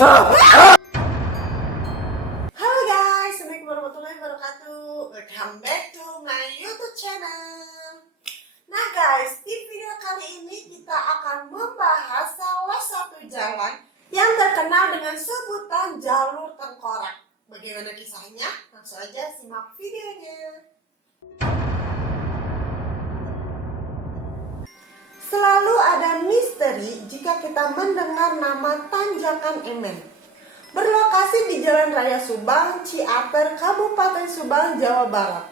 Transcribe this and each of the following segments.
Halo guys, assalamualaikum warahmatullahi wabarakatuh. Welcome back to my YouTube channel. Nah guys, di video kali ini kita akan membahas salah satu jalan yang terkenal dengan sebutan jalur tengkorak. Bagaimana kisahnya? Langsung aja simak videonya. Selalu ada misteri jika kita mendengar nama Tanjakan Emen. Berlokasi di Jalan Raya Subang, Ciater, Kabupaten Subang, Jawa Barat.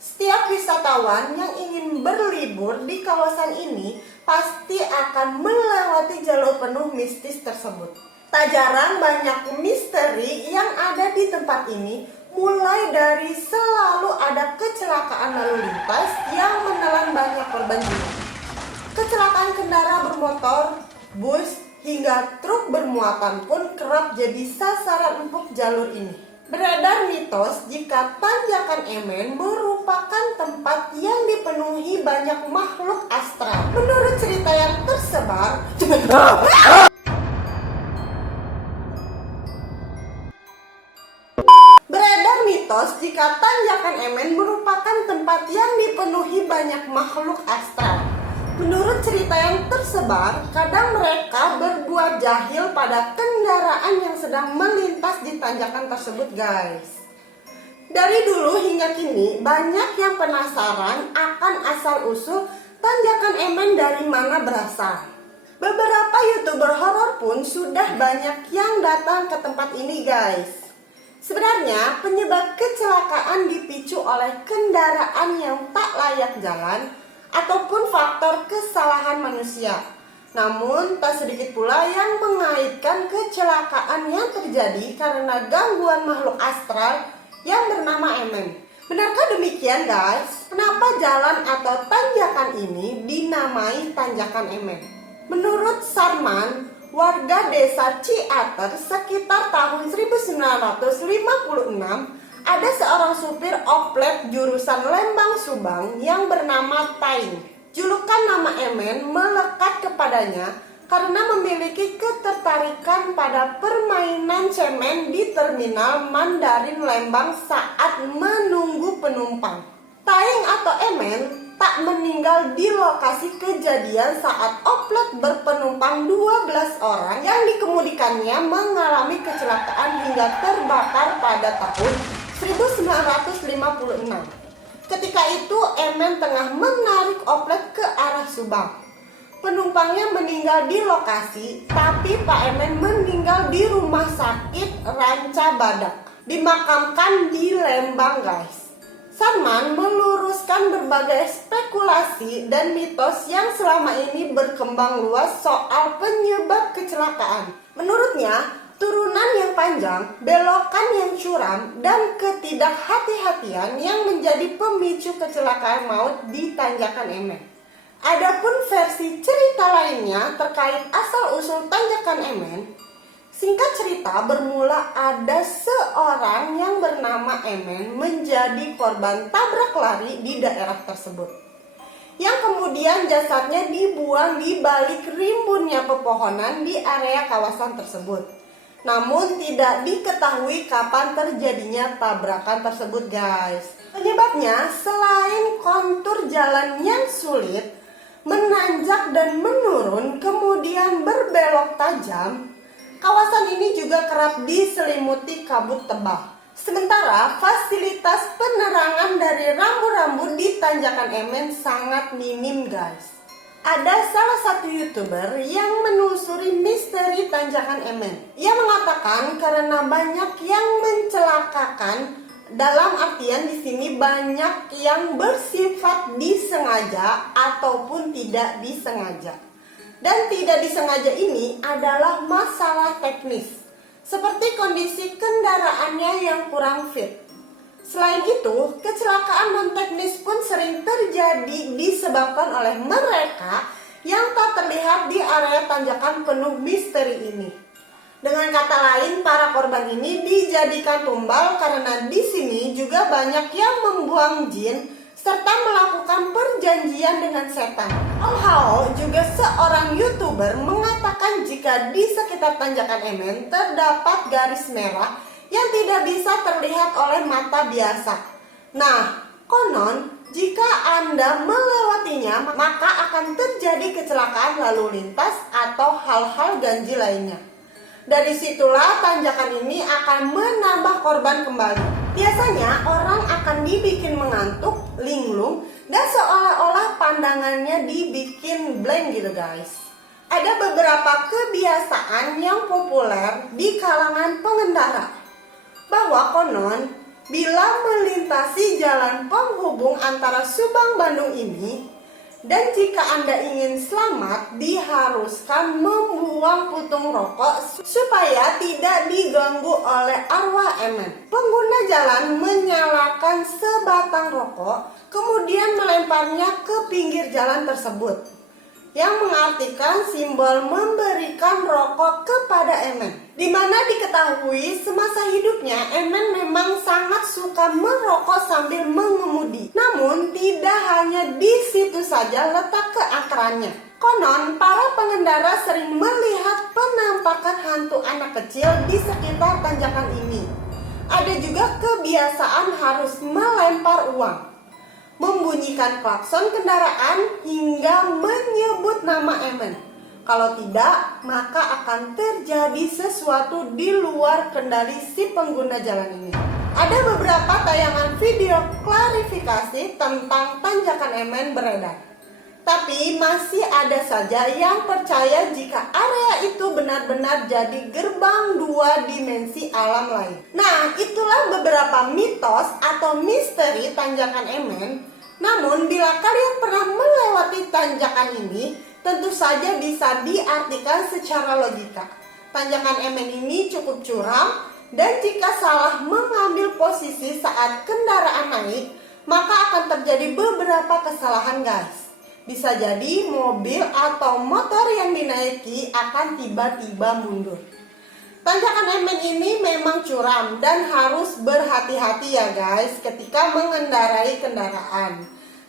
Setiap wisatawan yang ingin berlibur di kawasan ini pasti akan melewati jalur penuh mistis tersebut. Tak jarang banyak misteri yang ada di tempat ini, mulai dari selalu ada kecelakaan lalu lintas yang menelan banyak korban jiwa. Kecelakaan kendaraan bermotor, bus, hingga truk bermuatan pun kerap jadi sasaran empuk jalur ini. Beredar mitos jika Tanjakan Emen merupakan tempat yang dipenuhi banyak makhluk astral. Menurut cerita yang tersebar, beredar mitos jika Tanjakan Emen merupakan tempat yang dipenuhi banyak makhluk astral. Menurut cerita yang tersebar, kadang mereka berbuat jahil pada kendaraan yang sedang melintas di tanjakan tersebut, guys. Dari dulu hingga kini, banyak yang penasaran akan asal-usul Tanjakan Emen dari mana berasal. Beberapa YouTuber horor pun sudah banyak yang datang ke tempat ini, guys. Sebenarnya, penyebab kecelakaan dipicu oleh kendaraan yang tak layak jalan ataupun faktor kesalahan manusia. Namun, tak sedikit pula yang mengaitkan kecelakaan yang terjadi karena gangguan makhluk astral yang bernama Emen. Benarkah demikian, guys? Kenapa jalan atau tanjakan ini dinamai Tanjakan Emen? Menurut Sarman, warga desa Ciater sekitar tahun 1956, ada seorang supir oplet jurusan Lembang Subang yang bernama Taing. Julukan nama Emen melekat kepadanya karena memiliki ketertarikan pada permainan cemen di terminal Mandarin Lembang saat menunggu penumpang. Taing atau Emen tak meninggal di lokasi kejadian saat oplet berpenumpang 12 orang yang dikemudikannya mengalami kecelakaan hingga terbakar pada tahun 1956. Ketika itu Emen tengah menarik oplet ke arah Subang. Penumpangnya meninggal di lokasi, tapi Pak Emen meninggal di rumah sakit Ranca Badak, dimakamkan di Lembang, guys. Sarman meluruskan berbagai spekulasi dan mitos yang selama ini berkembang luas soal penyebab kecelakaan. Menurutnya, turunan yang panjang, belokan yang curam, dan ketidakhati-hatian yang menjadi pemicu kecelakaan maut di Tanjakan Emen. Adapun versi cerita lainnya terkait asal-usul Tanjakan Emen, singkat cerita bermula ada seorang yang bernama Emen menjadi korban tabrak lari di daerah tersebut, yang kemudian jasadnya dibuang di balik rimbunnya pepohonan di area kawasan tersebut. Namun tidak diketahui kapan terjadinya tabrakan tersebut, guys. Penyebabnya selain kontur jalan yang sulit, menanjak dan menurun, kemudian berbelok tajam, kawasan ini juga kerap diselimuti kabut tebal. Sementara fasilitas penerangan dari rambu-rambu di Tanjakan Emen sangat minim, guys. Ada salah satu YouTuber yang menelusuri misteri Tanjakan Emen. Ia mengatakan karena banyak yang mencelakakan, dalam artian di sini banyak yang bersifat disengaja ataupun tidak disengaja. Dan tidak disengaja ini adalah masalah teknis, seperti kondisi kendaraannya yang kurang fit. Selain itu, kecelakaan non-teknis pun sering terjadi disebabkan oleh mereka yang tak terlihat di area tanjakan penuh misteri ini. Dengan kata lain, para korban ini dijadikan tumbal karena di sini juga banyak yang membuang jin serta melakukan perjanjian dengan setan. Om Hao, juga seorang YouTuber, mengatakan jika di sekitar tanjakan Emen terdapat garis merah yang tidak bisa terlihat oleh mata biasa. Nah, konon jika Anda melewatinya maka akan terjadi kecelakaan lalu lintas atau hal-hal ganjil lainnya. Dari situlah tanjakan ini akan menambah korban kembali. Biasanya orang akan dibikin mengantuk, linglung, dan seolah-olah pandangannya dibikin blank gitu guys. Ada beberapa kebiasaan yang populer di kalangan pengendara, bahwa konon bila melintasi jalan penghubung antara Subang Bandung ini, dan jika Anda ingin selamat, diharuskan membuang putung rokok supaya tidak diganggu oleh arwah Emen. Pengguna jalan menyalakan sebatang rokok, kemudian melemparnya ke pinggir jalan tersebut, yang mengartikan simbol memberikan rokok kepada Emen. Di mana diketahui semasa hidupnya Emen memang sangat suka merokok sambil mengemudi. Namun tidak hanya di situ saja letak keangkerannya. Konon para pengendara sering melihat penampakan hantu anak kecil di sekitar tanjakan ini. Ada juga kebiasaan harus melempar uang, membunyikan klakson kendaraan, hingga menyebut nama Emen. Kalau tidak, maka akan terjadi sesuatu di luar kendali si pengguna jalan ini. Ada beberapa tayangan video klarifikasi tentang tanjakan Emen beredar. Tapi masih ada saja yang percaya jika area itu benar-benar jadi gerbang dua dimensi alam lain. Nah, itulah beberapa mitos atau misteri tanjakan Emen. Namun, bila kalian pernah melewati tanjakan ini, tentu saja bisa diartikan secara logika. Tanjakan Emen ini cukup curam, dan jika salah mengambil posisi saat kendaraan naik, maka akan terjadi beberapa kesalahan guys. Bisa jadi mobil atau motor yang dinaiki akan tiba-tiba mundur. Tanjakan Emen ini memang curam dan harus berhati-hati ya guys ketika mengendarai kendaraan.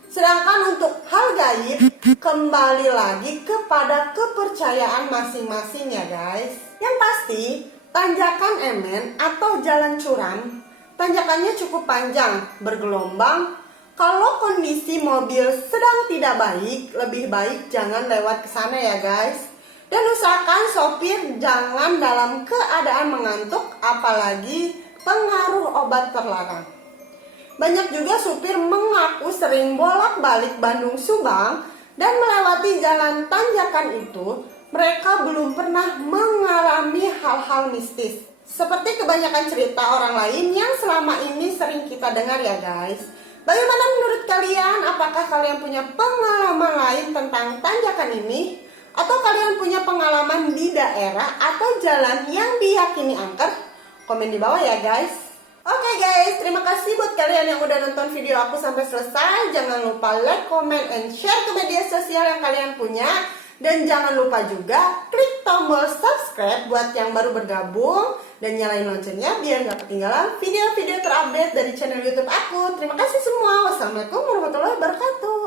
Sedangkan untuk hal gaib, kembali lagi kepada kepercayaan masing-masing ya guys. Yang pasti, tanjakan Emen atau jalan curam, tanjakannya cukup panjang, bergelombang. Kalau kondisi mobil sedang tidak baik, lebih baik jangan lewat ke sana ya guys. Dan usahakan sopir jangan dalam keadaan mengantuk, apalagi pengaruh obat terlarang. Banyak juga supir mengaku sering bolak-balik Bandung Subang dan melewati jalan tanjakan itu, mereka belum pernah mengalami hal-hal mistis. Seperti kebanyakan cerita orang lain yang selama ini sering kita dengar ya guys. Bagaimana menurut kalian? Apakah kalian punya pengalaman lain tentang tanjakan ini? Atau kalian punya pengalaman di daerah atau jalan yang diyakini angker? Komen di bawah ya guys. Oke guys, terima kasih buat kalian yang udah nonton video aku sampai selesai. Jangan lupa like, comment, and share ke media sosial yang kalian punya. Dan jangan lupa juga klik tombol subscribe buat yang baru bergabung. Dan nyalain loncengnya biar gak ketinggalan video-video terupdate dari channel YouTube aku. Terima kasih semua. Wassalamualaikum warahmatullahi wabarakatuh.